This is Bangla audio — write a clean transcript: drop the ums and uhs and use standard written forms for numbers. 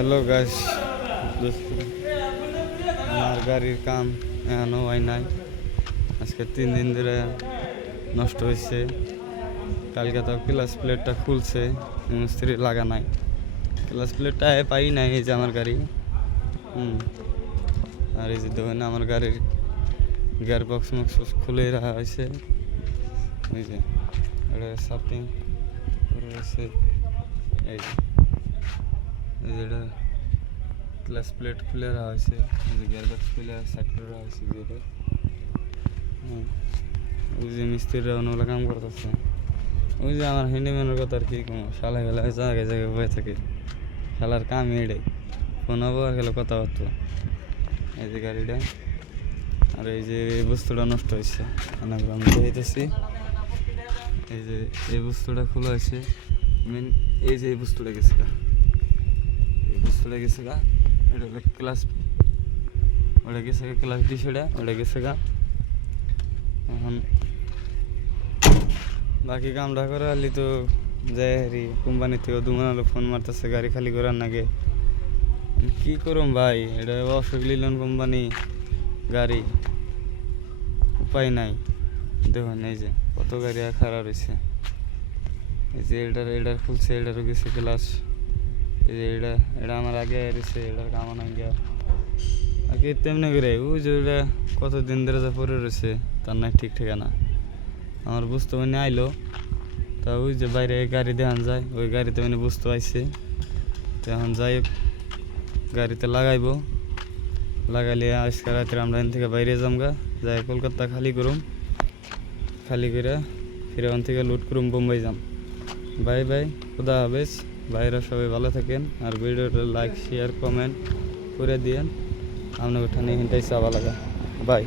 হ্যালো গাইস, আমার গাড়ির কাম এখনো হয় নাই। আজকে 3 দিন ধরে নষ্ট হয়েছে। কালকে তো ক্লাস প্লেটটা খুলছে, মিস্ত্রি লাগা নাই। ক্লাস প্লেটটা পাই নাই, এই যে আমার গাড়ি। আর এই যে দেখুন আমার গাড়ির গিয়ার বক্স মক্স খুলে রাখা হয়েছে। এই যে এটা সাপিং রয়েছে। এই যে এটা ক্লাস প্লেট খুলে রাখা হয়েছে, গিয়ার বক্স খুলে সাইড করে রাখা হয়েছে। যেটা ওই যে মিস্ত্রিরা অন্যগুলো কাম করতেছে। ওই যে আমার হ্যান্ডিম্যানের কথা আর কি কোনো শালা গেলা জায়গায় জায়গায় বয়ে থাকে। শালার কাম এটাই, ফোন হবো আর গেলে কথাবার্তা। এই যে গাড়িটা, আর এই যে এই বস্তুটা নষ্ট হয়েছে, আমি দেখতেছি। এই যে এই বস্তুটা খোলা হয়েছে, মেন এই যে এই বস্তুটা গেছে গা, এই বস্তুটা গেছে গা। এটা হলো ক্লাস, ওটা গেছে গা ক্লাস ডিসটা, ওটা গেছে গা। এখন বাকি কামটা করে আলি তো যাই হারি কোম্পানি থেকে দুমানালো ফোন মারতেছে গাড়ি খালি করার নাগে। কি করুম ভাই, এটা অশোক লিলন কোম্পানি গাড়ি, উপায় নাই। দেখুন এই যে কত গাড়ি খারাপ রয়েছে। এই যে এটার খুলছে, এটারও গেছে ক্লাস। এই যে এটা আমার আগে রয়েছে, এটার কামা নাই গিয়া আর কি তেমনি করে। ওই যে ওটা কতদিন ধরে যা পরে রয়েছে তার নাই ঠিক ঠিকানা। আমার বুঝতে মানে আইলো, তা ওই যে বাইরে গাড়ি দেখান যায়, ওই গাড়িতে মানে বুঝতে আইছে। তো এখন যাই গাড়িতে লাগাইবো, লাগাইলে আজকে রাত্রে আমরা এখান থেকে বাইরে যামগা, যাই কলকাতা খালি করুম, খালি করে ফিরে ওখান থেকে লুট করুম বোম্বাই যাম। বাই বাই, খুদা হাফেজ। বাইরে সবাই ভালো থাকেন, আর ভিডিওটা লাইক শেয়ার কমেন্ট করে দিয়েন। আপনার ওখানে হিন্টাই চাওয়া লাগা। বাই।